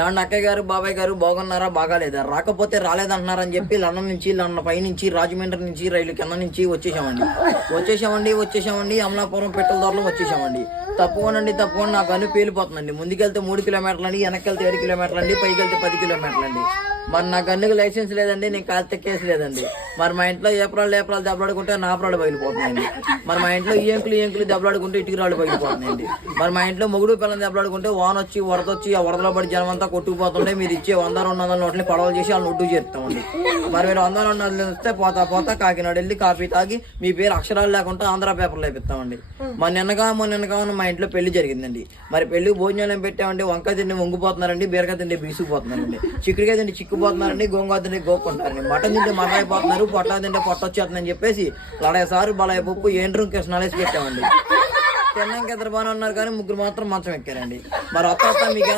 ఏమన్నా అక్కయ్య గారు బాబాయ్ గారు బాగున్నారా బాగాలేదా రాకపోతే రాలేదంటున్నారని చెప్పి లండన్ నుంచి పైనుంచి రాజమండ్రి నుంచి రైలు కింద నుంచి వచ్చేసామండి అమలాపురం పెట్రోల్ ధరలు వచ్చేసామండి. తప్పకుండా నాకు అన్ని పేలిపోతుందండి. ముందుకెళ్తే 3 కిలోమీటర్లు అండి, వెనక్కి 7 కిలోమీటర్లు అండి, పైకి వెళ్తే 10 కిలోమీటర్లు అండి. మరి నాకు అన్నికి లైసెన్స్ లేదండి, నేను కాస్త కేసు లేదండి. మరి మా ఇంట్లో ఏప్రాలు దెబ్బలాడుకుంటే నాపరాలు బయలుపోతున్నాయండి. మరి మా ఇంట్లో ఏంకులు దెబ్బలాడుకుంటే ఇటుకురాళ్ళు బయలుపోతున్నాయండి. మరి మా ఇంట్లో మొగుడు పిల్లలు దెబ్బలాడుకుంటే వాన వచ్చి వరద వచ్చి ఆ వరదలో పడి జనం అంతా కొట్టుకుపోతుంటే మీరు ఇచ్చే 100-200 నోట్లని పడవలు చేసి వాళ్ళని ఒడ్డు చేస్తామండి. మరి మీరు 100-200 ఇస్తే పోతా కాకినాడ వెళ్ళి కాఫీ తాగి మీ పేరు అక్షరాలు లేకుండా ఆంధ్ర పేపర్లో వేపిస్తామండి. మొన్న నిన్నగా మా ఇంట్లో పెళ్లి జరిగిందండి. మరి పెళ్లి భోజనాలు పెట్టామండి. వంకాయ తిండి వంగిపోతున్నారండి, బీరకాయ తిండి బీసుకుపోతున్నారండి, చిక్కుడుకాయ తిండి చిక్కుపోతున్నారండి, గోంగూర తిండి గోక్కుంటారండి, మటన్ తింటే మర్రైపోతున్నారు, పొట్లా తింటే పొట్ట వచ్చేస్తుందని చెప్పేసి లడాయిసారి బలాయి పప్పు ఏండ్రు కృష్ణాలేసి పెట్టామండి. తిన్నాక ఇద్దరు బాగానే ఉన్నారు కానీ 3 మాత్రం మంచం ఎక్కారండి. మరి అత్త మీకు